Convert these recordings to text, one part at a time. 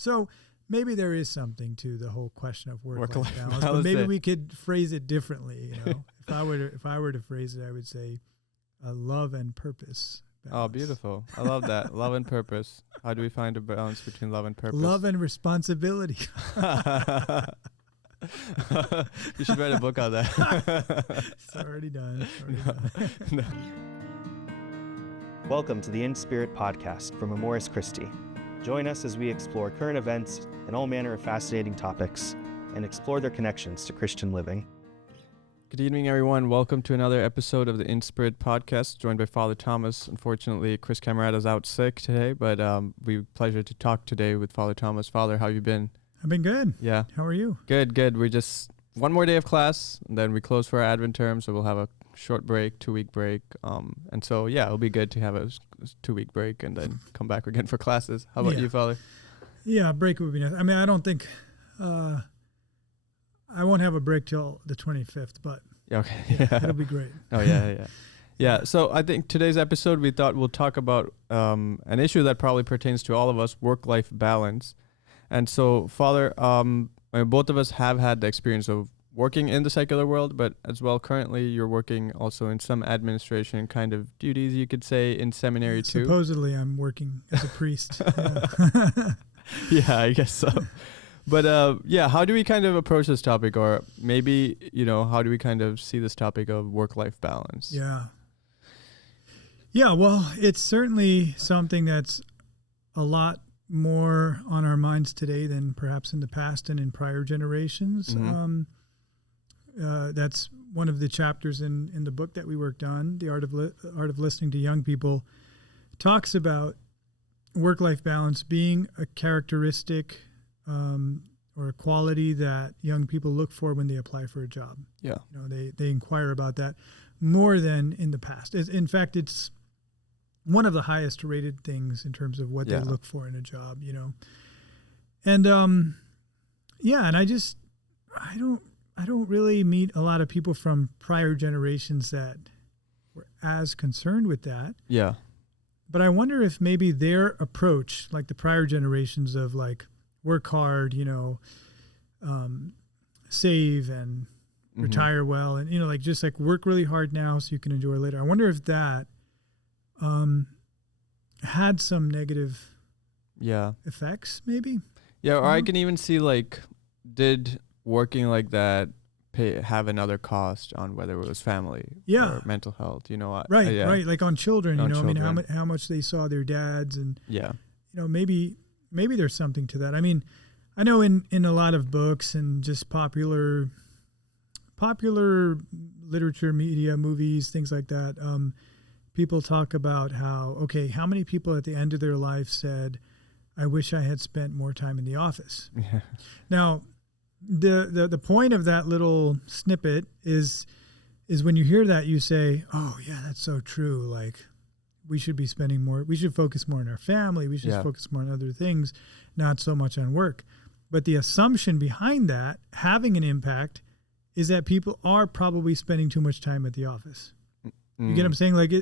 So maybe there is something to the whole question of work-life balance, but balance. maybe we could phrase it differently. If I were to phrase it, I would say love and purpose balance. Oh, beautiful. I love that. Love and purpose. How do we find a balance between love and purpose? Love and responsibility. You should write a book on that. It's already done. No. Welcome to the In Spirit podcast from Amoris Christi. Join us as we explore current events and all manner of fascinating topics and explore their connections to Christian living. Good evening, everyone. Welcome to another episode of the In Spirit podcast, joined by Father Thomas. Unfortunately, Chris Camerata is out sick today, but we pleasure to talk today with Father Thomas. Father, how have you been? I've been good. Yeah. How are you? Good. We're just one more day of class, and then we close for our Advent term, so we'll have a short break, 2-week break. And so, yeah, it'll be good to have a 2-week break and then come back again for classes. How about you, Father? Yeah, break would be nice. I mean, I don't think I won't have a break till the 25th, but okay. It'll be great. Oh, yeah. Yeah, so I think today's episode, we thought we'll talk about an issue that probably pertains to all of us, work-life balance. And so, Father, both of us have had the experience of working in the secular world, but as well, currently you're working also in some administration kind of duties, you could say, in seminary too. Supposedly I'm working as a priest. Yeah, I guess so. But how do we kind of approach this topic? Or maybe, how do we kind of see this topic of work-life balance? Yeah, well, it's certainly something that's a lot more on our minds today than perhaps in the past and in prior generations. Mm-hmm. That's one of the chapters in the book that we worked on, The Art of Listening to Young People, talks about work-life balance being a characteristic or a quality that young people look for when they apply for a job. Yeah. They inquire about that more than in the past. In fact, it's one of the highest rated things in terms of what they look for in a job, And and I don't really meet a lot of people from prior generations that were as concerned with that. Yeah. But I wonder if maybe their approach, like the prior generations of like work hard, save and retire well, and just work really hard now so you can enjoy later. I wonder if that had some negative effects, maybe. Yeah, or I can even see did working like that have another cost on whether it was family or mental health, Right, like on children, children. I mean, how much they saw their dads and, yeah, maybe there's something to that. I mean, I know in a lot of books and just popular literature, media, movies, things like that, people talk about how many people at the end of their life said, I wish I had spent more time in the office. Yeah. Now, the point of that little snippet is when you hear that, you say, oh yeah, that's so true. Like we should be spending more, we should focus more on our family. We should focus more on other things, not so much on work. But the assumption behind that having an impact is that people are probably spending too much time at the office. You get what I'm saying? Like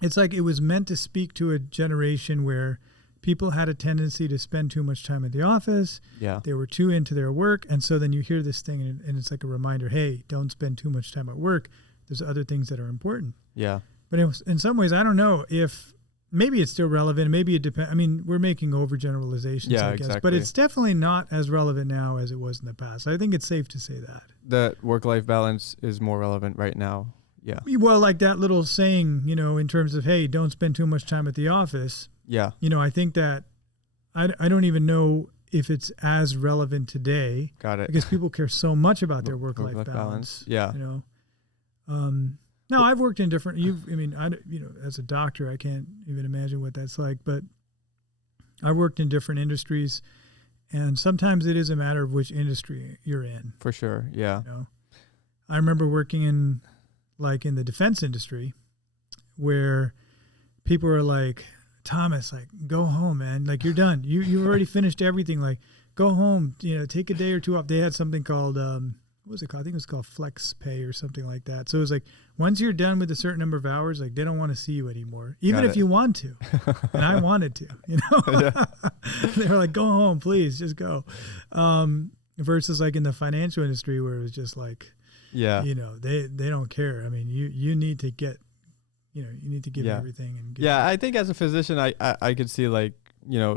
it's like it was meant to speak to a generation where people had a tendency to spend too much time at the office. Yeah. They were too into their work. And so then you hear this thing and it's like a reminder, hey, don't spend too much time at work. There's other things that are important. Yeah. But in some ways, I don't know if maybe it's still relevant. Maybe it depends. I mean, we're making overgeneralizations, I guess. Exactly. But it's definitely not as relevant now as it was in the past. I think it's safe to say that. That work-life balance is more relevant right now. Yeah. Well, like that little saying, in terms of, hey, don't spend too much time at the office. Yeah. I think that I don't even know if it's as relevant today. Got it. Because people care so much about their work-life balance. Yeah. Now I've worked in different, as a doctor, I can't even imagine what that's like, but I've worked in different industries and sometimes it is a matter of which industry you're in. For sure. Yeah. I remember working in the defense industry where people were like, Thomas, go home, man. You're done. You've already finished everything. Go home, take a day or two off. They had something called what was it called? I think it was called flex pay or something like that. So it was like, once you're done with a certain number of hours, like they don't want to see you anymore, even if you want to. And I wanted to, They were like, go home, please, just go. Versus like in the financial industry where it was just like, they don't care. I mean, you need to get, you need to give everything. And I think as a physician, I could see like,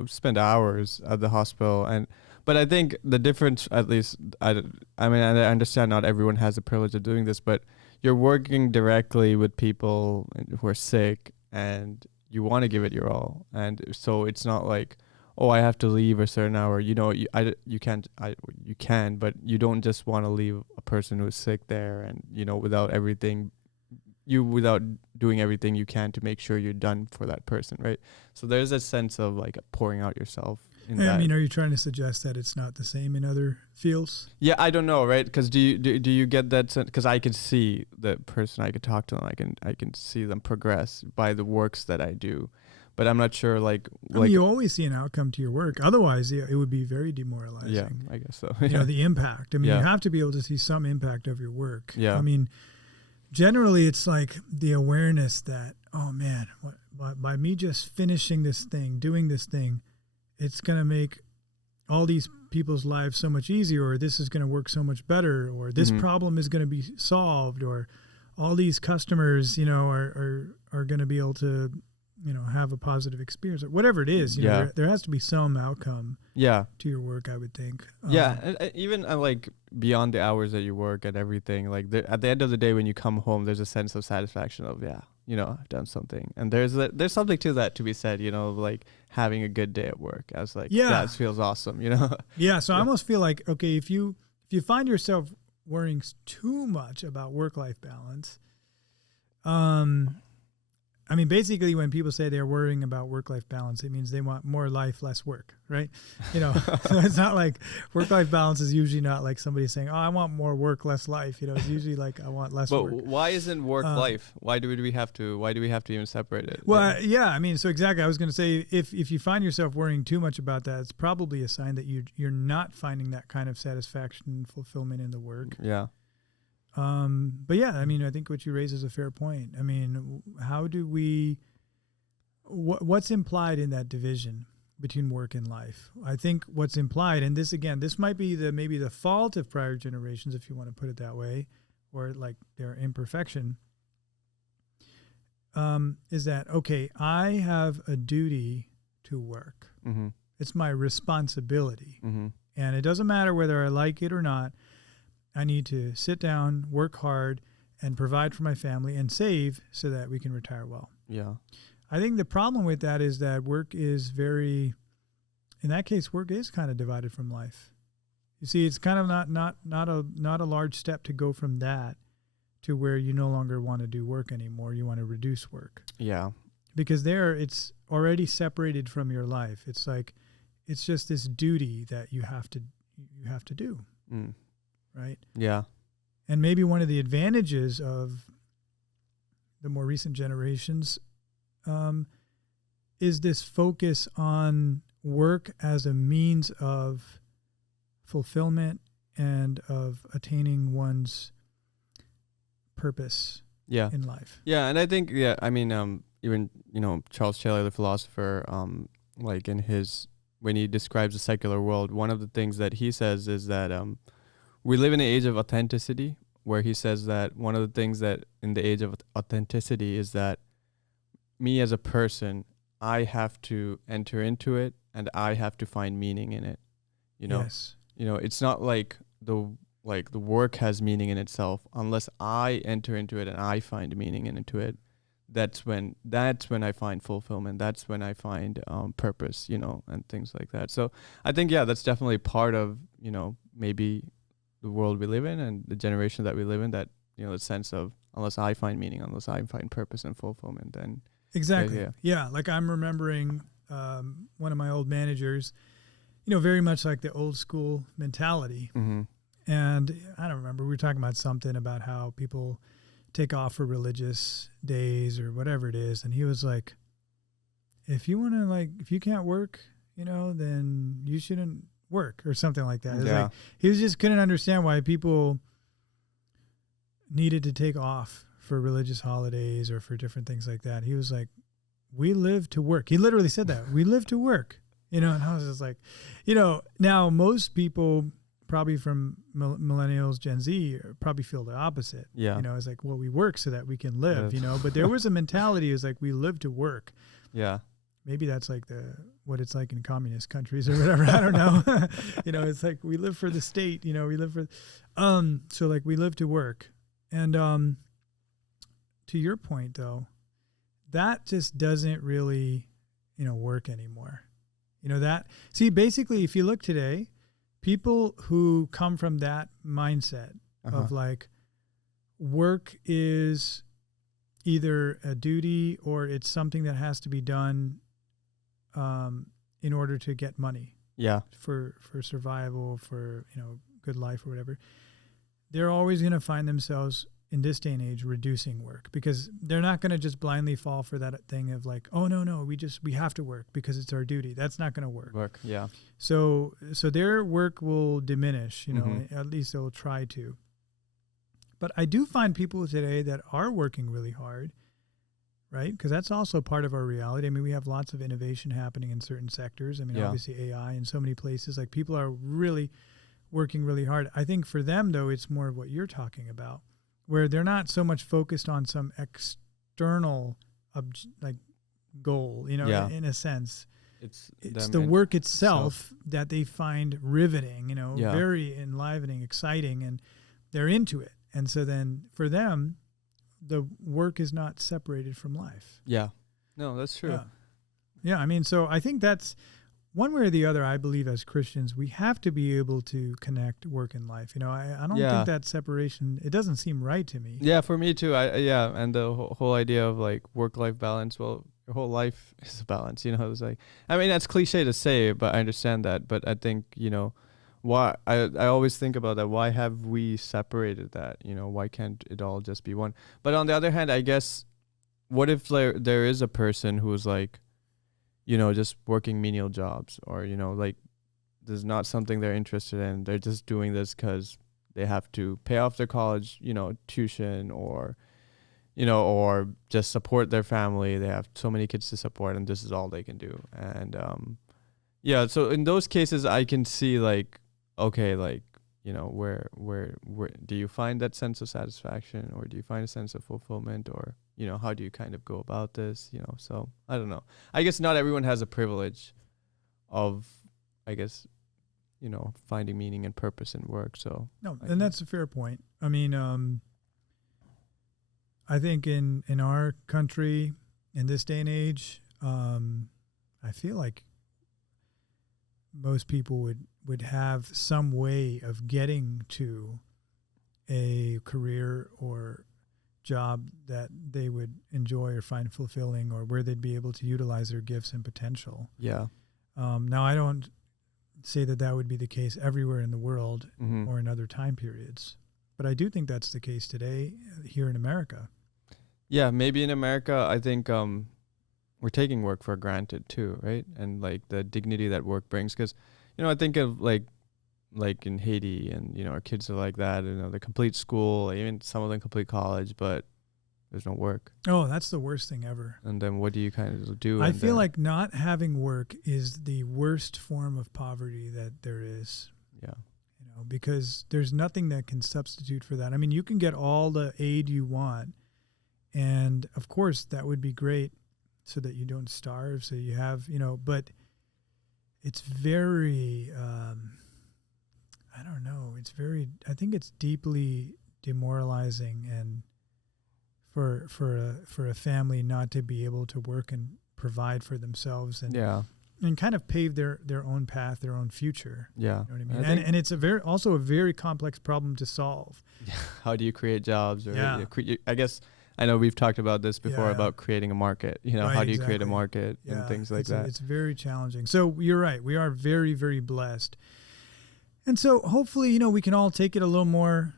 spend hours at the hospital but I think the difference, at least, I understand not everyone has the privilege of doing this, but you're working directly with people who are sick and you want to give it your all. And so it's not like, oh, I have to leave a certain hour. You can, but you don't just want to leave a person who's sick there and, without doing everything you can to make sure you're done for that person, right? So there's a sense of like pouring out yourself. I mean, are you trying to suggest that it's not the same in other fields? Yeah, I don't know, right? Because do you get that sense? Because I can see the person, I could talk to them, I can see them progress by the works that I do, but I'm not sure like you always see an outcome to your work. Otherwise, it would be very demoralizing. Yeah, I guess so. The impact. I mean, you have to be able to see some impact of your work. Yeah. I mean, generally, it's like the awareness that, oh man, by me just finishing this thing, doing this thing, it's going to make all these people's lives so much easier, or this is going to work so much better, or this problem is going to be solved, or all these customers, are going to be able to, have a positive experience, or whatever it is. There has to be some outcome to your work, I would think. Even like beyond the hours that you work and everything, like at the end of the day when you come home, there's a sense of satisfaction of I've done something, and there's something to that to be said, like having a good day at work. I was like, that feels awesome, So I almost feel like, okay, if you find yourself worrying too much about work-life balance, I mean, basically, when people say they're worrying about work-life balance, it means they want more life, less work, right? So it's not like work-life balance is usually not like somebody saying, oh, I want more work, less life. It's usually like, I want less work. But why isn't work life? Why do we have to even separate it? Well, I mean, so exactly. I was going to say, if you find yourself worrying too much about that, it's probably a sign that you're not finding that kind of satisfaction and fulfillment in the work. Yeah. But I mean, I think what you raise is a fair point. I mean, how do what's implied in that division between work and life? I think what's implied, and this might be maybe the fault of prior generations, if you want to put it that way, or like their imperfection, is that, okay, I have a duty to work. Mm-hmm. It's my responsibility. Mm-hmm. And it doesn't matter whether I like it or not. I need to sit down, work hard, and provide for my family and save so that we can retire well. Yeah. I think the problem with that is that work is in that case, work is kind of divided from life. You see, it's kind of not a large step to go from that to where you no longer want to do work anymore. You want to reduce work. Yeah. Because there it's already separated from your life. It's like, it's just this duty that you have to do. Mm. Right? Yeah. And maybe one of the advantages of the more recent generations is this focus on work as a means of fulfillment and of attaining one's purpose in life. Yeah, and I think, I mean, even, Charles Taylor, the philosopher, like when he describes the secular world, one of the things that he says is that we live in an age of authenticity, where he says that one of the things that in the age of authenticity is that me as a person, I have to enter into it and I have to find meaning in it. Yes. It's not like the work has meaning in itself unless I enter into it and I find meaning into it. That's when I find fulfillment. That's when I find purpose, and things like that. So I think, that's definitely part of, maybe the world we live in and the generation that we live in, that the sense of unless I find meaning, unless I find purpose and fulfillment, then exactly like I'm remembering one of my old managers, very much like the old school mentality. Mm-hmm. And I don't remember, we were talking about something about how people take off for religious days or whatever it is, and he was like, if you can't work, then you shouldn't work, or something like that. It's like, he just couldn't understand why people needed to take off for religious holidays or for different things like that, he was like, we live to work. He literally said that. We live to work. And I was just like, now most people probably from millennials, Gen Z, probably feel the opposite. Yeah. It's like, well, we work so that we can live, but there was a mentality is like, we live to work. Yeah. Maybe that's like what it's like in communist countries or whatever. I don't know. It's like we live for the state, we live for, so like we live to work. And to your point though, that just doesn't really, work anymore. Basically if you look today, people who come from that mindset of like work is either a duty or it's something that has to be done in order to get money. Yeah. For survival, for, good life or whatever. They're always going to find themselves in this day and age reducing work because they're not going to just blindly fall for that thing of like, oh no, we have to work because it's our duty. That's not going to work. Yeah. So their work will diminish, at least they'll try to. But I do find people today that are working really hard, right? Because that's also part of our reality. I mean, we have lots of innovation happening in certain sectors. I mean, obviously AI in so many places, like people are really working really hard. I think for them though, it's more of what you're talking about, where they're not so much focused on some external goal, in a sense. It's the work itself that they find riveting, very enlivening, exciting, and they're into it. And so then for them, the work is not separated from life. Yeah. No, that's true. Yeah. I mean, so I think that's one way or the other, I believe as Christians, we have to be able to connect work and life. I don't think that separation, it doesn't seem right to me. Yeah, for me too. And the whole idea of like work-life balance, well, your whole life is a balance, it's like, I mean, that's cliche to say, but I understand that. But I think, why I always think about that. Why have we separated that? Why can't it all just be one? But on the other hand, I guess, what if there is a person who's like, just working menial jobs or, like there's not something they're interested in. They're just doing this because they have to pay off their college, tuition or, or just support their family. They have so many kids to support and this is all they can do. And, so in those cases I can see like, okay, like, where do you find that sense of satisfaction or do you find a sense of fulfillment or, how do you kind of go about this, so I don't know. I guess not everyone has a privilege of, I guess, finding meaning and purpose in work. So no, and that's a fair point. I mean, I think in our country in this day and age, I feel like most people would have some way of getting to a career or job that they would enjoy or find fulfilling or where they'd be able to utilize their gifts and potential. Yeah. Now, I don't say that would be the case everywhere in the world or in other time periods, but I do think that's the case today here in America. Yeah, maybe in America, I think we're taking work for granted too, right? And like the dignity that work brings, because I think of like in Haiti and our kids are like that, they complete school, even some of them complete college, but there's no work. Oh, that's the worst thing ever. And then what do you kind of do? I feel like not having work is the worst form of poverty that there is. Yeah. Because there's nothing that can substitute for that. I mean, you can get all the aid you want, and of course that would be great so that you don't starve, so you have, but it's very, I don't know, I think it's deeply demoralizing and for a family not to be able to work and provide for themselves and kind of pave their own path, their own future. Yeah. You know what I mean? And it's also a very complex problem to solve. How do you create jobs? Or I guess, I know we've talked about this before about creating a market, right, how do you create a market and things like that? It's very challenging. So you're right. We are very, very blessed. And so hopefully, we can all take it a little more,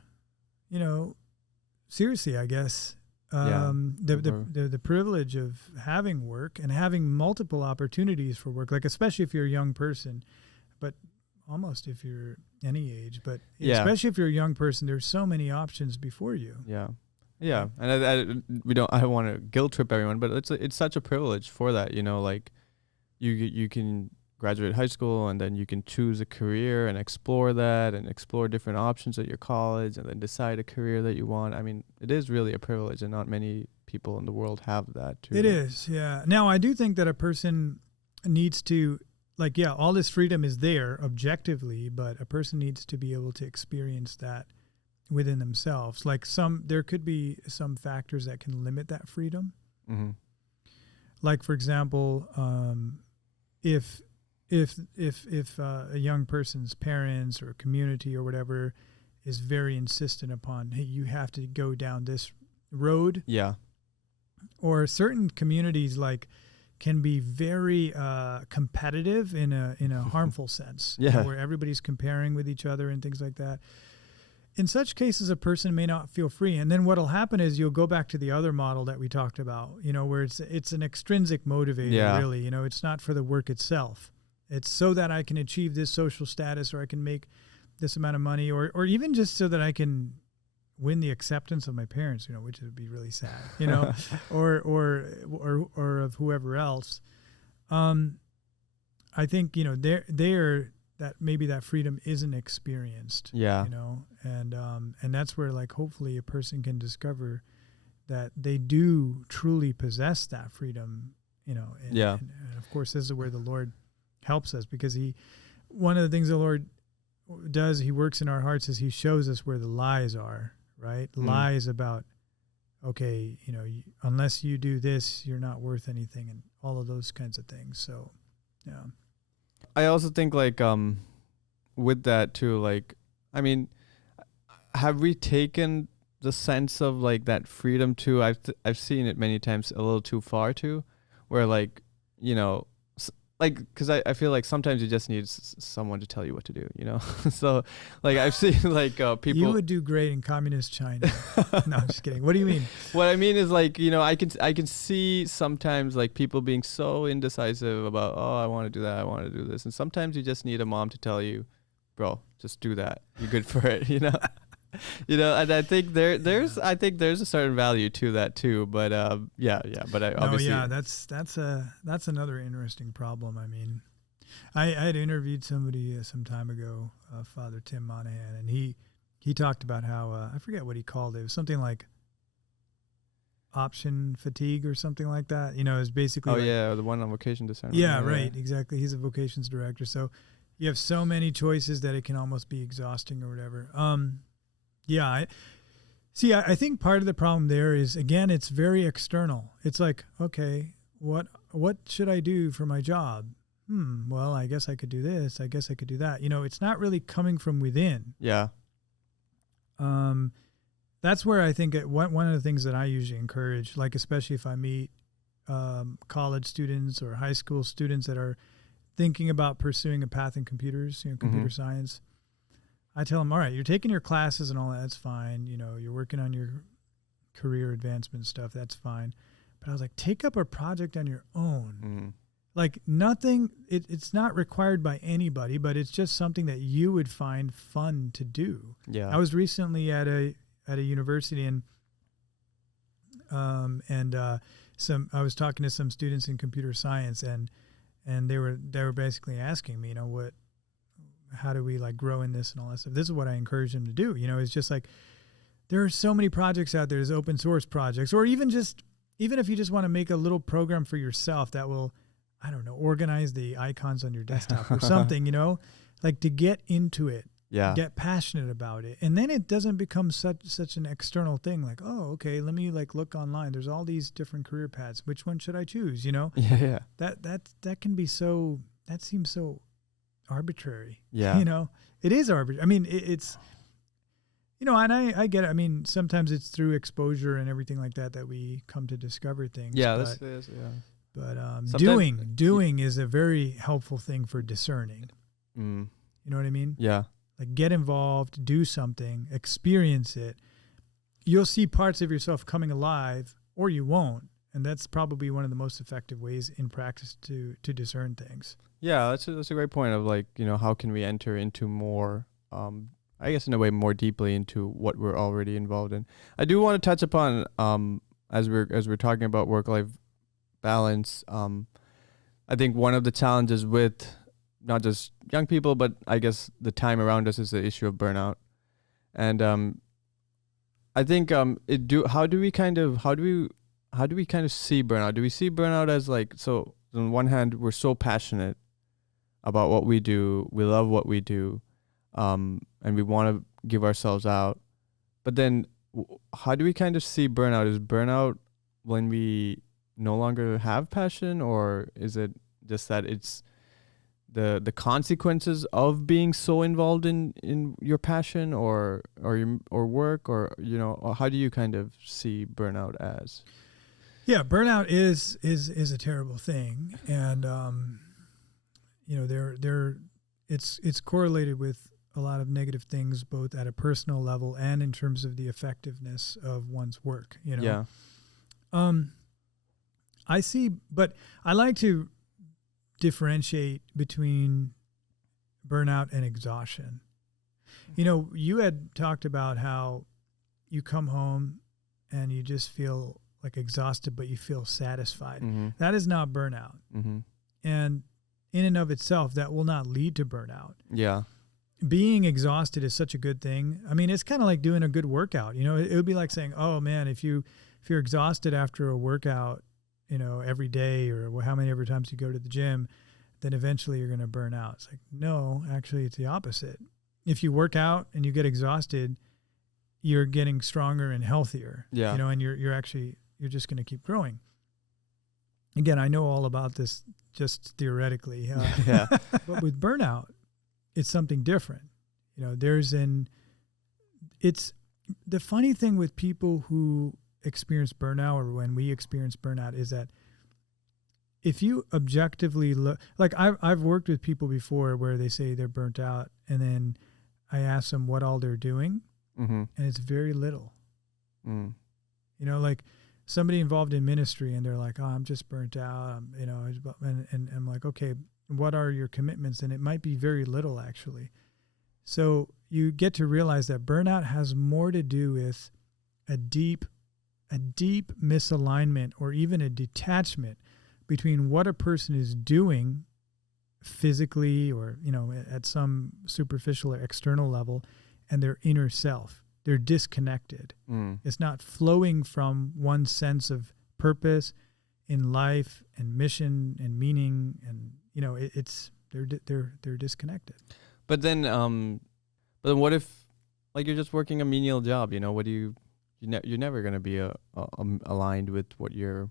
seriously, I guess. The privilege of having work and having multiple opportunities for work, like especially if you're a young person, but almost if you're any age, but Yeah. especially if you're a young person, there's so many options before you. Yeah, and I don't want to guilt trip everyone, but it's such a privilege for that, like you can graduate high school and then you can choose a career and explore that and explore different options at your college and then decide a career that you want. I mean, it is really a privilege, and not many people in the world have that too. It is, yeah. Now, I do think that a person needs to, like, yeah, all this freedom is there objectively, but a person needs to be able to experience that within themselves. Like there could be some factors that can limit that freedom. Mm-hmm. Like, for example, if a young person's parents or community or whatever is very insistent upon, hey, you have to go down this road. Yeah. Or certain communities can be very competitive in a harmful sense. Yeah. Where everybody's comparing with each other and things like that. In such cases, a person may not feel free. And then what'll happen is you'll go back to the other model that we talked about, where it's an extrinsic motivator, really. It's not for the work itself. It's so that I can achieve this social status, or I can make this amount of money, or even just so that I can win the acceptance of my parents, which would be really sad, or of whoever else. I think, they're that maybe that freedom isn't experienced. Yeah. And that's where hopefully a person can discover that they do truly possess that freedom, and of course, this is where the Lord helps us, because one of the things the Lord does, he works in our hearts, is he shows us where the lies are, right? Lies about, okay, unless you do this, you're not worth anything, and all of those kinds of things. So, yeah. I also think with that too, I mean, have we taken the sense of that freedom too? I've seen it many times a little too far too, where because I feel like sometimes you just need someone to tell you what to do, So I've seen people. You would do great in communist China. No, I'm just kidding. What do you mean? What I mean is I can see sometimes people being so indecisive about, oh, I want to do that, I want to do this, and sometimes you just need a mom to tell you, bro, just do that. You're good for it, And I think there's a certain value to that too. But but obviously, that's another interesting problem. I mean, I had interviewed somebody some time ago, Father Tim Monahan, and he talked about how I forget what he called it. It was something like option fatigue or something like that. It's basically the one on vocation discernment. Yeah, right, exactly. He's a vocations director, so you have so many choices that it can almost be exhausting or whatever. I think part of the problem there is, again, it's very external. It's like, okay, what should I do for my job? Well, I guess I could do this. I guess I could do that. It's not really coming from within. Yeah. That's where I think one of the things that I usually encourage, especially if I meet college students or high school students that are thinking about pursuing a path in computers, computer science, I tell them, all right, you're taking your classes and all that, that's fine. You're working on your career advancement stuff, that's fine. But I was like, take up a project on your own. Nothing, it's not required by anybody, but it's just something that you would find fun to do. Yeah. I was recently at a university and I was talking to some students in computer science, and they were basically asking me, how do we grow in this and all that stuff. This is what I encourage them to do. It's just there are so many projects out there. There's open source projects, or even if you just want to make a little program for yourself that will, I don't know, organize the icons on your desktop or something, to get into it, get passionate about it. And then it doesn't become such an external thing. Oh, okay, let me look online. There's all these different career paths. Which one should I choose? Yeah. That can be so, that seems so arbitrary. Yeah. It is arbitrary. I mean, it's, and I get it. I mean, sometimes it's through exposure and everything like that we come to discover things. Yeah, but doing is a very helpful thing for discerning. You know what I mean? Yeah. Get involved, do something, experience it. You'll see parts of yourself coming alive, or you won't. And that's probably one of the most effective ways in practice to discern things. Yeah, that's a great point of like, how can we enter into more, I guess in a way more deeply into what we're already involved in. I do want to touch upon, as we're talking about work-life balance. I think one of the challenges with not just young people, but I guess the time around us is the issue of burnout. And I think how do we kind of see burnout? Do we see burnout as like, so on one hand we're so passionate about what we do, we love what we do, and we want to give ourselves out, but then how do we kind of see burnout? Is burnout when we no longer have passion, or is it just that it's the consequences of being so involved in your passion or work, or or how do you kind of see burnout as? Yeah, burnout is a terrible thing, and it's correlated with a lot of negative things, both at a personal level and in terms of the effectiveness of one's work. Yeah. I see, but I like to differentiate between burnout and exhaustion. You had talked about how you come home and you just feel like exhausted, but you feel satisfied. Mm-hmm. That is not burnout. Mm-hmm. And in and of itself, that will not lead to burnout. Yeah. Being exhausted is such a good thing. I mean, it's kind of like doing a good workout. It would be like saying, oh man, if you're exhausted after a workout, every day or how many ever times you go to the gym, then eventually you're going to burn out. It's like, no, actually it's the opposite. If you work out and you get exhausted, you're getting stronger and healthier. Yeah. And you're just going to keep growing. Again, I know all about this just theoretically. Yeah. But with burnout, it's something different. It's the funny thing with people who experience burnout, or when we experience burnout, is that if you objectively look, like I've worked with people before where they say they're burnt out, and then I ask them what all they're doing, mm-hmm. and it's very little. Mm. Like somebody involved in ministry, and they're like, "Oh, I'm just burnt out," and I'm like, "Okay, what are your commitments?" And it might be very little, actually. So you get to realize that burnout has more to do with a deep misalignment, or even a detachment between what a person is doing physically, or at some superficial or external level, and their inner self. They're disconnected. It's not flowing from one sense of purpose in life and mission and meaning, and they're disconnected. But then what if, like, you're just working a menial job? What do you're never going to be aligned with what your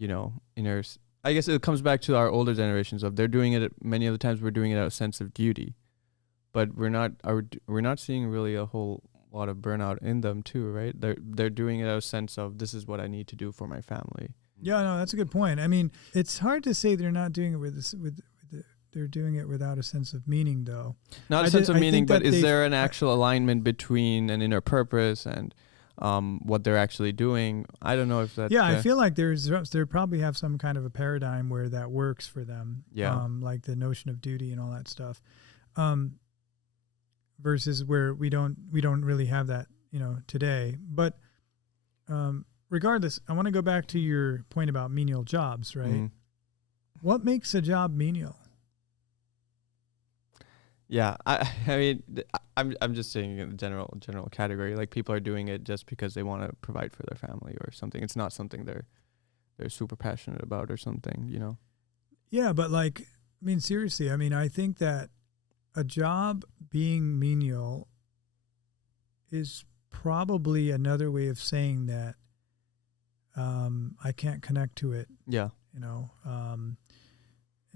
inner. I guess it comes back to our older generations of, they're doing it, many of the times we're doing it out of a sense of duty, but we're not seeing really a whole lot of burnout in them too, right? They're doing it out of a sense of, this is what I need to do for my family. Yeah, no, that's a good point. I mean, it's hard to say they're not doing it they're doing it without a sense of meaning, though. Not a sense of meaning, but is there an actual alignment between an inner purpose and what they're actually doing? I don't know if that. Yeah, I feel like they probably have some kind of a paradigm where that works for them. Yeah. Like the notion of duty and all that stuff. Versus where we don't really have that, today. But regardless, I want to go back to your point about menial jobs, right? Mm-hmm. What makes a job menial? Yeah, I mean, I'm just saying in the general category, like people are doing it just because they want to provide for their family or something. It's not something they're super passionate about or something, Yeah, but seriously, I think that a job being menial is probably another way of saying that I can't connect to it. Yeah.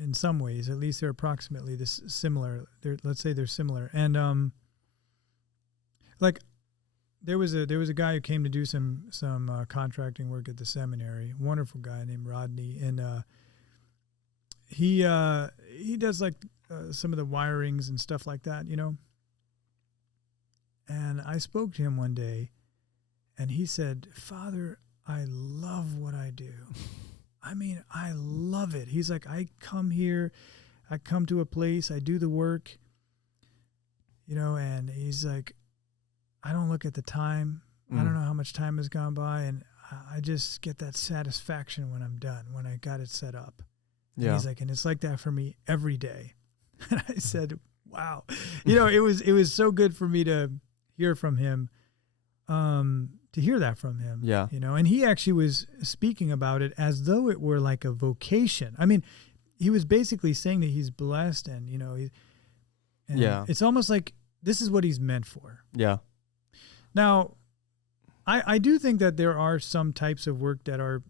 In some ways, at least they're approximately similar. Let's say they're similar. And there was a guy who came to do some contracting work at the seminary. Wonderful guy named Rodney, and he does some of the wirings and stuff like that, And I spoke to him one day, and he said, "Father, I love what I do. I mean, I love it. He's like, I come here, I come to a place, I do the work, you know, and he's like, I don't look at the time. I don't know how much time has gone by, and I just get that satisfaction when I'm done, when I got it set up. And he's like, and it's like that for me every day. And I said, wow. You know, it was so good for me to hear from him, to hear that from him. Yeah. You know, and he actually was speaking about it as though it were like a vocation. I mean, he was basically saying that he's blessed and, you know, it's almost like this is what he's meant for. Yeah. Now, I do think that there are some types of work that are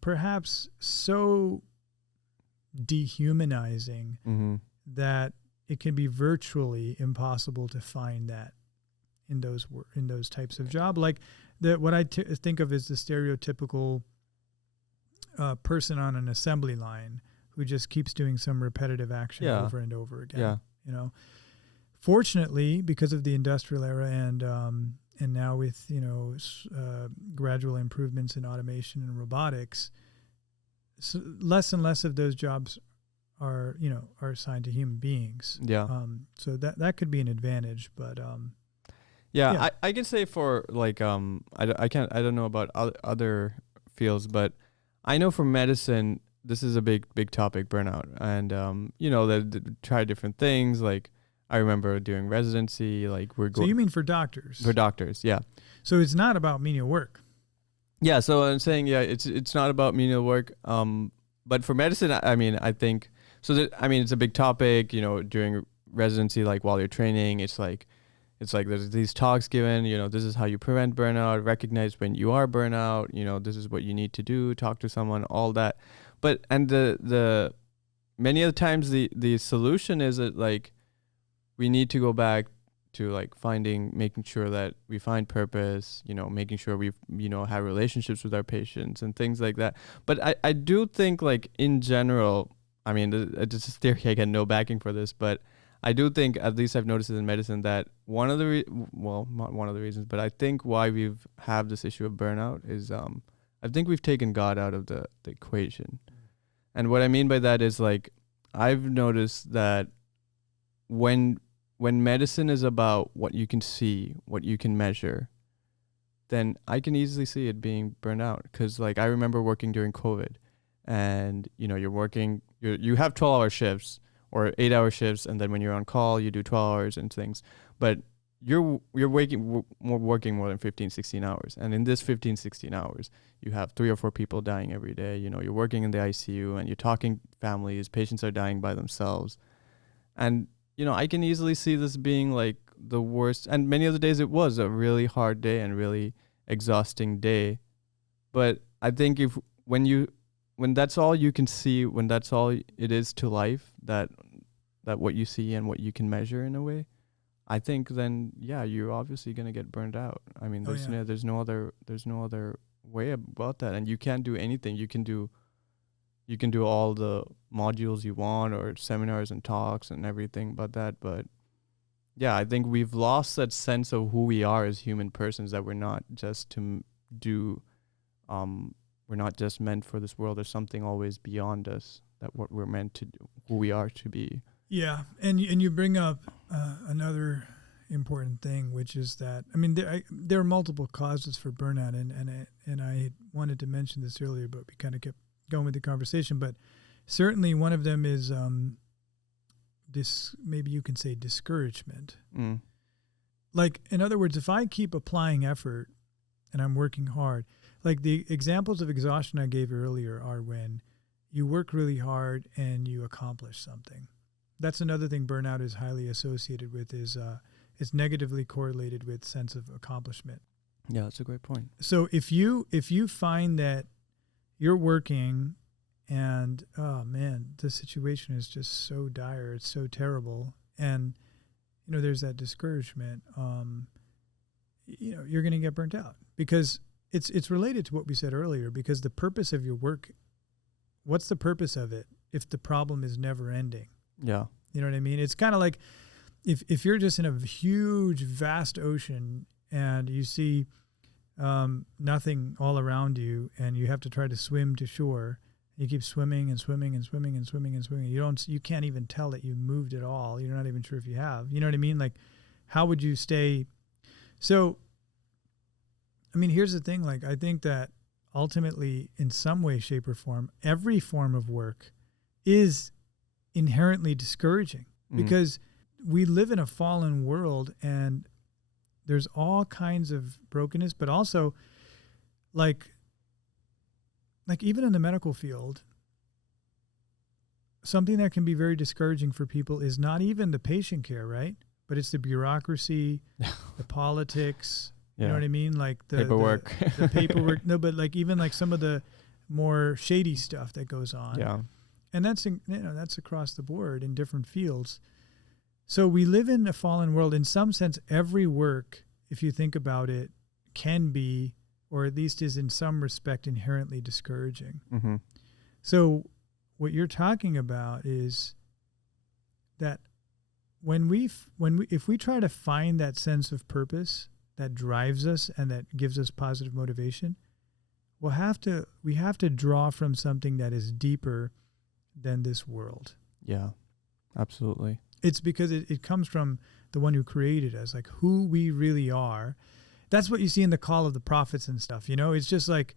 perhaps so dehumanizing that it can be virtually impossible to find that in those types of job. Like what I think of as the stereotypical person on an assembly line who just keeps doing some repetitive action over and over again. Yeah. You know, fortunately, because of the industrial era and now with, you know, gradual improvements in automation and robotics, so less and less of those jobs are assigned to human beings. Yeah. So that could be an advantage, but I can say for like I don't know about other fields, but I know for medicine this is a big topic, burnout, and you know they try different things. Like I remember doing residency, like So you mean for doctors? For doctors, yeah. So it's not about menial work. Yeah, so I'm saying it's not about menial work. But for medicine, I mean, I think so. It's a big topic. You know, during residency, like while you're training, it's like there's these talks given. You know, this is how you prevent burnout. Recognize when you are burnout. You know, this is what you need to do. Talk to someone. All that. But and the many of the times the solution is that like we need to go back to like making sure that we find purpose, you know, making sure we, you know, have relationships with our patients and things like that. But I do think like in general, I mean, it's a theory, I get no backing for this, but I do think, at least I've noticed it in medicine, that one of the, not one of the reasons, but I think why we've have this issue of burnout is I think we've taken God out of the equation. And what I mean by that is like, I've noticed that when medicine is about what you can see, what you can measure, then I can easily see it being burned out. Because like I remember working during COVID, and you know you have 12-hour shifts or 8-hour shifts, and then when you're on call you do 12 hours and things. But you're working more than 15, 16 hours, and in this 15, 16 hours, you have 3 or 4 people dying every day. You know, you're working in the ICU and you're talking families. Patients are dying by themselves, and you know, I can easily see this being like the worst. And many of the days it was a really hard day and really exhausting day. But I think when that's all you can see, when that's all it is to life, that what you see and what you can measure in a way, I think then, yeah, you're obviously going to get burned out. I mean, there's no other way about that. And you can't do anything. You can do all the modules you want or seminars and talks and everything about that. But yeah, I think we've lost that sense of who we are as human persons, that we're not just to do, we're not just meant for this world. There's something always beyond us, that what we're meant to do, who we are to be. Yeah. And you bring up another important thing, which is that, I mean, there are multiple causes for burnout. And I wanted to mention this earlier, but we kind of kept going with the conversation, but certainly one of them is maybe you can say discouragement. Like, in other words, if I keep applying effort and I'm working hard, like the examples of exhaustion I gave earlier are when you work really hard and you accomplish something. That's another thing burnout is highly associated with, is it's negatively correlated with sense of accomplishment. Yeah, that's a great point. So if you find that you're working and, oh man, the situation is just so dire, it's so terrible, and you know there's that discouragement, you know, you're going to get burnt out, because it's related to what we said earlier, because the purpose of your work, what's the purpose of it if the problem is never ending? Yeah. You know what I mean? It's kind of like if you're just in a huge, vast ocean and you see nothing all around you, and you have to try to swim to shore, You keep swimming and swimming and swimming and swimming and swimming. You can't even tell that you moved at all. You're not even sure if you have. You know what I mean? Like, how would you stay? So, I mean, here's the thing. Like, I think that ultimately, in some way, shape, or form, every form of work is inherently discouraging because we live in a fallen world and there's all kinds of brokenness, but also like even in the medical field, something that can be very discouraging for people is not even the patient care, right? But it's the bureaucracy, the politics, you know what I mean? Like the paperwork. The paperwork. No, but like even like some of the more shady stuff that goes on. Yeah. And that's across the board in different fields. So we live in a fallen world. In some sense, every work, if you think about it, can be, or at least is in some respect, inherently discouraging. Mm-hmm. So what you're talking about is that if we try to find that sense of purpose that drives us and that gives us positive motivation, we have to draw from something that is deeper than this world. Yeah, absolutely. It's because it comes from the one who created us, like who we really are. That's what you see in the call of the prophets and stuff. It's just like,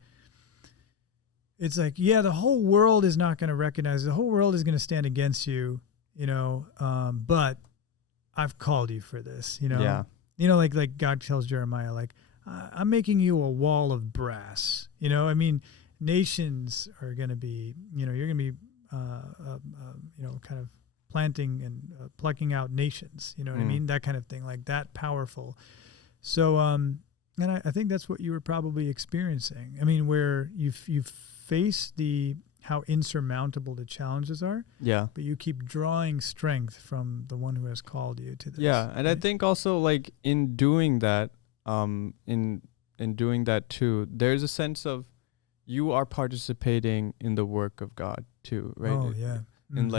yeah, the whole world is not going to recognize, the whole world is going to stand against you, but I've called you for this, Yeah. Like God tells Jeremiah, like, I'm making you a wall of brass. I mean, nations are going to be, you're going to be, kind of planting and plucking out nations, you know what I mean? That kind of thing, like that powerful. So, and I think that's what you were probably experiencing. I mean, where you face how insurmountable the challenges are. Yeah. But you keep drawing strength from the one who has called you to this. Yeah. And right? I think also like in doing that, in doing that too, there's a sense of you are participating in the work of God too, right? Oh, yeah. And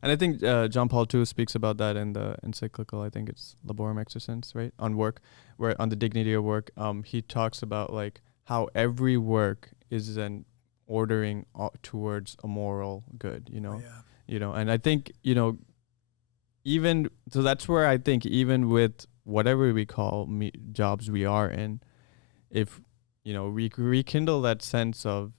and I think John Paul II speaks about that in the encyclical, I think it's Laborem Exercens, right? On work, where on the dignity of work, he talks about like how every work is an ordering towards a moral good, and I think, even, so that's where I think even with whatever we call jobs we are in, if, we rekindle that sense of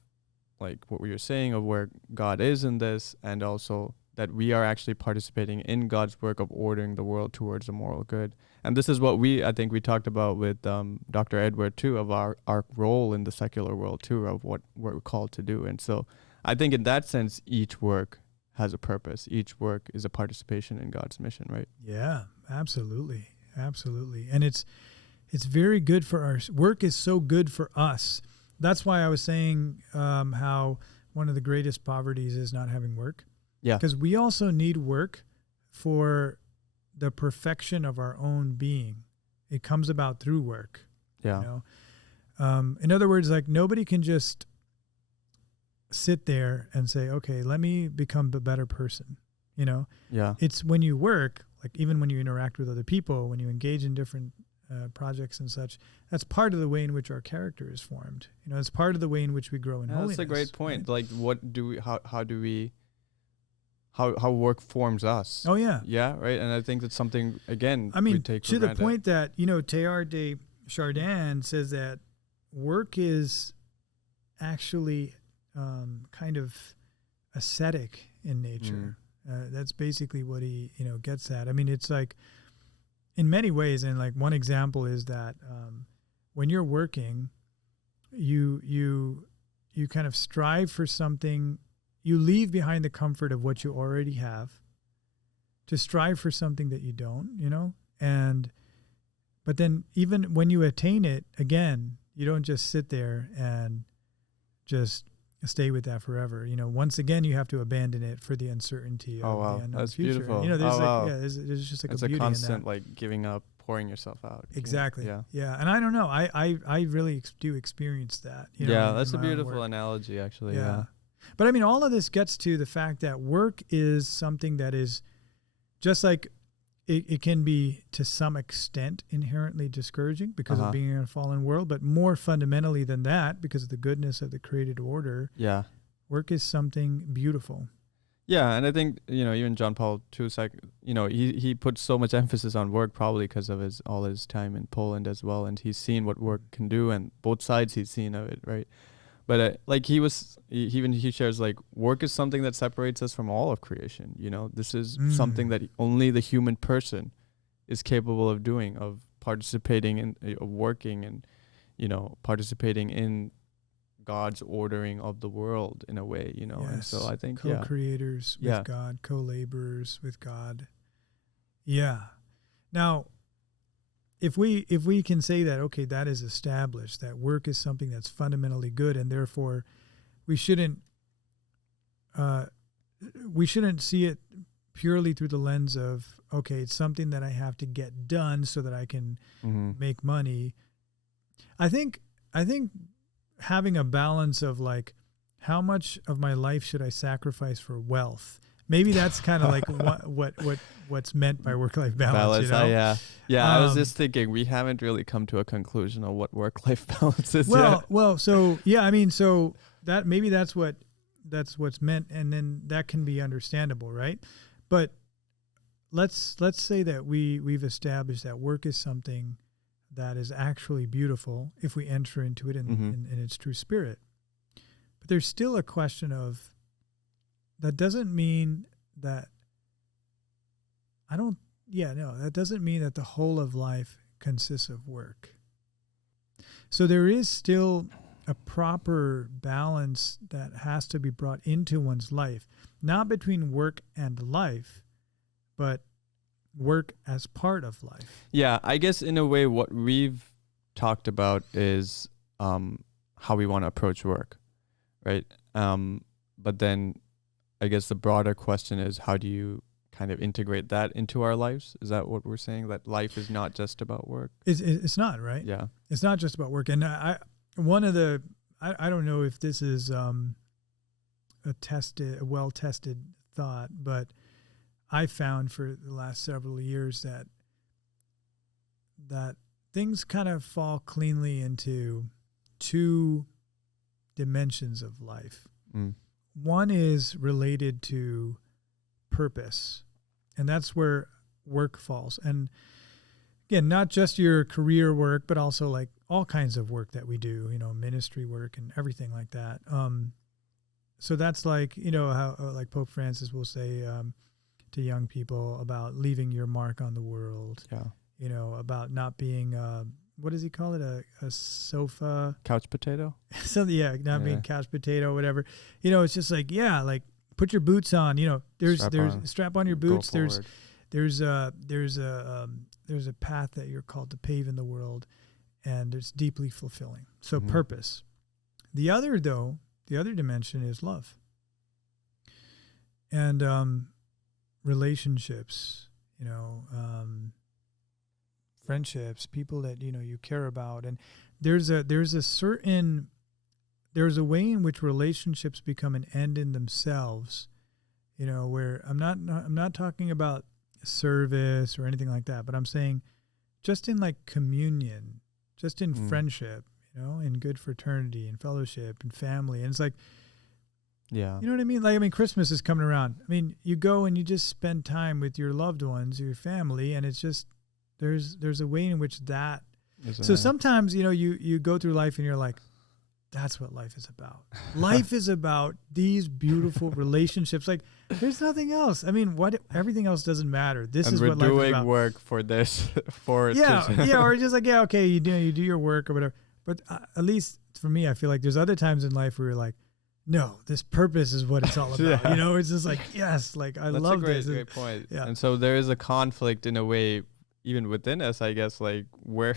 like what we were saying of where God is in this, and also that we are actually participating in God's work of ordering the world towards a moral good. And this is what I think we talked about with Dr. Edward too, of our role in the secular world too, of what we're called to do. And so I think in that sense, each work has a purpose. Each work is a participation in God's mission, right? Yeah, absolutely. Absolutely. And it's very good for our work is so good for us. That's why I was saying how one of the greatest poverties is not having work. Yeah. Because we also need work for the perfection of our own being. It comes about through work. Yeah. In other words, like nobody can just sit there and say, okay, let me become a better person. Yeah. It's when you work, like even when you interact with other people, when you engage in different projects and such, that's part of the way in which our character is formed. It's part of the way in which we grow in holiness. That's a great point. Right? Like how work forms us. Oh yeah. Yeah. Right. And I think that's something, again, I mean, we take to for the granted. point that, Teilhard de Chardin says that work is actually kind of ascetic in nature. That's basically what he, gets at. I mean, it's like in many ways, and like one example is that when you're working, you kind of strive for something. You leave behind the comfort of what you already have to strive for something that you don't, but then even when you attain it, again, you don't just sit there and just stay with that forever. Once again, you have to abandon it for the uncertainty of the unknown That's future. beautiful. There's just like it's a beauty constant, in that. like giving up, pouring yourself out. Exactly. Yeah. And I don't know. I really do experience that. That's a in my own beautiful work. analogy, actually. Yeah. But I mean, all of this gets to the fact that work is something that is just like it can be to some extent inherently discouraging because of being in a fallen world, but more fundamentally than that, because of the goodness of the created order. Yeah. Work is something beautiful. Yeah, and I think, even John Paul II, he put so much emphasis on work probably because of all his time in Poland as well, and he's seen what work can do, and both sides he's seen of it, right? But he shares like work is something that separates us from all of creation. This is something that only the human person is capable of doing, of participating in, of working, and participating in God's ordering of the world in a way. Yes. And so I think co-creators with God, co-laborers with God. Yeah. Now, if we can say that, okay, that is established, that work is something that's fundamentally good, and therefore we shouldn't see it purely through the lens of, okay, it's something that I have to get done so that I can make money. I think having a balance of like, how much of my life should I sacrifice for wealth? Maybe that's kind of like what's meant by work-life balance. I was just thinking we haven't really come to a conclusion on what work-life balance is. So that maybe that's what's meant, and then that can be understandable, right? But let's say that we've established that work is something that is actually beautiful if we enter into it in its true spirit. But there's still a question of, that doesn't mean that that doesn't mean that the whole of life consists of work. So there is still a proper balance that has to be brought into one's life, not between work and life, but work as part of life. Yeah, I guess in a way what we've talked about is how we want to approach work, right? But then I guess the broader question is, how do you kind of integrate that into our lives? Is that what we're saying? That life is not just about work? It's not, right? Yeah. It's not just about work. And I don't know if this is a well-tested thought, but I found for the last several years that things kind of fall cleanly into two dimensions of life. One is related to purpose, and that's where work falls. And again, not just your career work, but also like all kinds of work that we do, ministry work and everything like that. So that's like, how like Pope Francis will say to young people about leaving your mark on the world. Yeah. About not being what does he call it? A sofa couch potato? Not being couch potato, whatever. It's just like, like put your boots on, there's strap on your boots. There's a path that you're called to pave in the world, and it's deeply fulfilling. So purpose. The other dimension is love. And relationships, friendships, people that you care about, and there's a way in which relationships become an end in themselves, where I'm not talking about service or anything like that, but I'm saying just in like communion, just in friendship, in good fraternity and fellowship and family, and it's like, you know what I mean? Like, Christmas is coming around. You go and you just spend time with your loved ones, your family, and it's just, there's a way in which that. So sometimes, you go through life and you're like, that's what life is about. Life is about these beautiful relationships. Like, there's nothing else. Everything else doesn't matter. This is what life is about. We're doing work for this, or just like, okay, you do your work or whatever. But at least for me, I feel like there's other times in life where you're like, no, this purpose is what it's all about. It's just like, yes, like I love this. That's a great point. Yeah. And so there is a conflict in a way, even within us, I guess, like where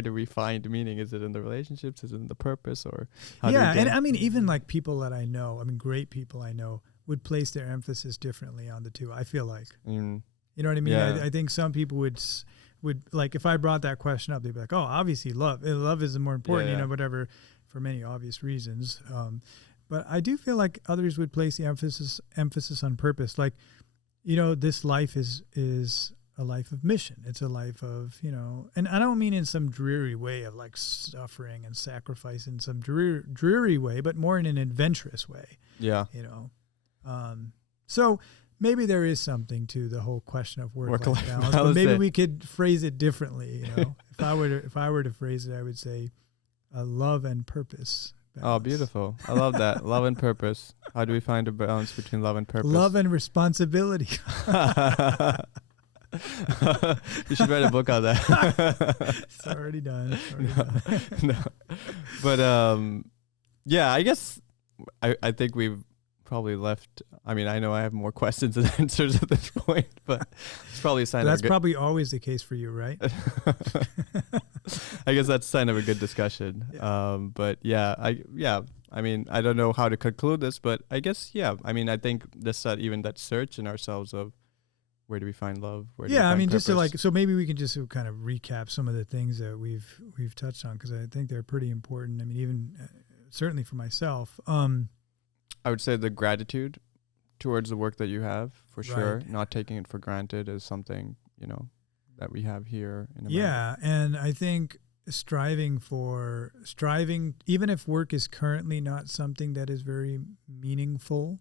do we find meaning? Is it in the relationships? Is it in the purpose? Or and even like people that I know, great people I know, would place their emphasis differently on the two. I feel like, you know what I mean? Yeah. I think some people would like, if I brought that question up, they'd be like, oh, obviously love is the more important, whatever, for many obvious reasons. But I do feel like others would place the emphasis on purpose. Like, this life is a life of mission. It's a life of, and I don't mean in some dreary way of like suffering and sacrifice in some dreary way, but more in an adventurous way. Yeah. So maybe there is something to the whole question of work-life balance, but balance. maybe we could phrase it differently. If I were to phrase it, I would say love and purpose. Balance. Oh, beautiful. I love that. Love and purpose. How do we find a balance between love and purpose? Love and responsibility. You should write a book on that. It's already done. No. But yeah, I guess I think we've probably left. I mean, I know I have more questions than answers at this point, but it's probably a sign. That's probably always the case for you, right? I guess that's a sign of a good discussion. Yeah. But I mean, I don't know how to conclude this, but I guess, I mean, I think even that search in ourselves of where do we find love? Where do we find just purpose? so maybe we can just kind of recap some of the things that we've touched on, because I think they're pretty important. I mean, even certainly for myself. I would say the gratitude towards the work that you have, for sure. Right. Not taking it for granted is something, that we have here in America. Yeah, and I think striving, even if work is currently not something that is very meaningful,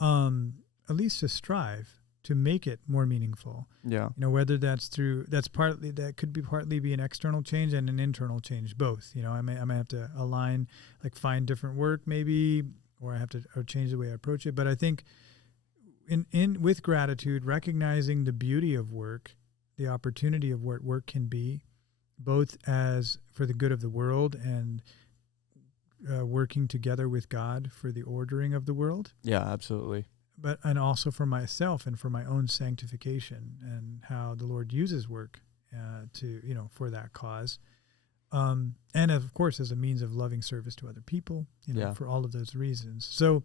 at least to strive to make it more meaningful. Yeah. Whether that could be partly an external change and an internal change, both. I may have to align, like find different work maybe, or I have to change the way I approach it. But I think with gratitude, recognizing the beauty of work, the opportunity of what work can be, both as for the good of the world and working together with God for the ordering of the world. Yeah, absolutely. And also for myself and for my own sanctification, and how the Lord uses work for that cause. And of course, as a means of loving service to other people, for all of those reasons. So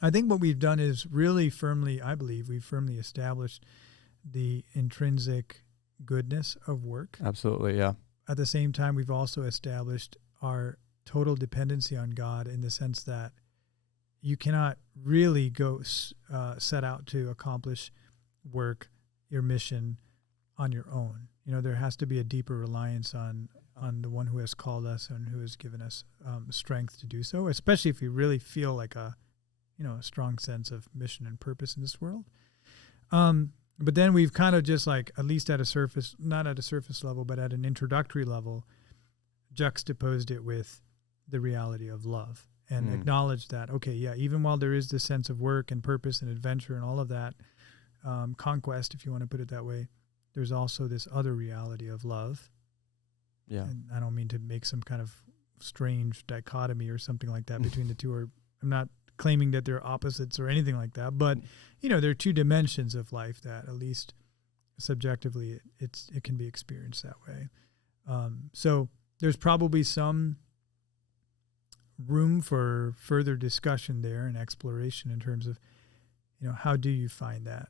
I think what we've done is really we've firmly established the intrinsic goodness of work. Absolutely, yeah. At the same time, we've also established our total dependency on God, in the sense that you cannot really go set out to accomplish work, your mission, on your own. There has to be a deeper reliance on the one who has called us and who has given us strength to do so, especially if we really feel like a strong sense of mission and purpose in this world. But then we've kind of just like, at least at a surface, not at a surface level, but at an introductory level, juxtaposed it with the reality of love, and acknowledged that, okay, yeah, even while there is this sense of work and purpose and adventure and all of that, conquest, if you want to put it that way, there's also this other reality of love. Yeah. And I don't mean to make some kind of strange dichotomy or something like that between the two, or I'm not claiming that they're opposites or anything like that, but there are two dimensions of life that, at least subjectively, it can be experienced that way. So there's probably some room for further discussion there and exploration in terms of, how do you find that?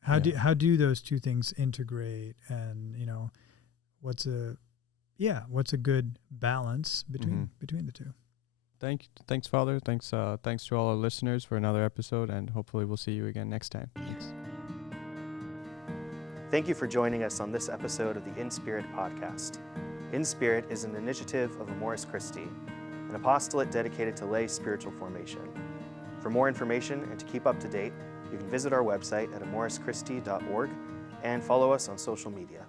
How do those two things integrate? And, what's a good balance between the two? Thanks, Father. Thanks to all our listeners for another episode, and hopefully we'll see you again next time. Thanks. Thank you for joining us on this episode of the In Spirit podcast. In Spirit is an initiative of Amoris Christi, an apostolate dedicated to lay spiritual formation. For more information and to keep up to date, you can visit our website at amorischristi.org and follow us on social media.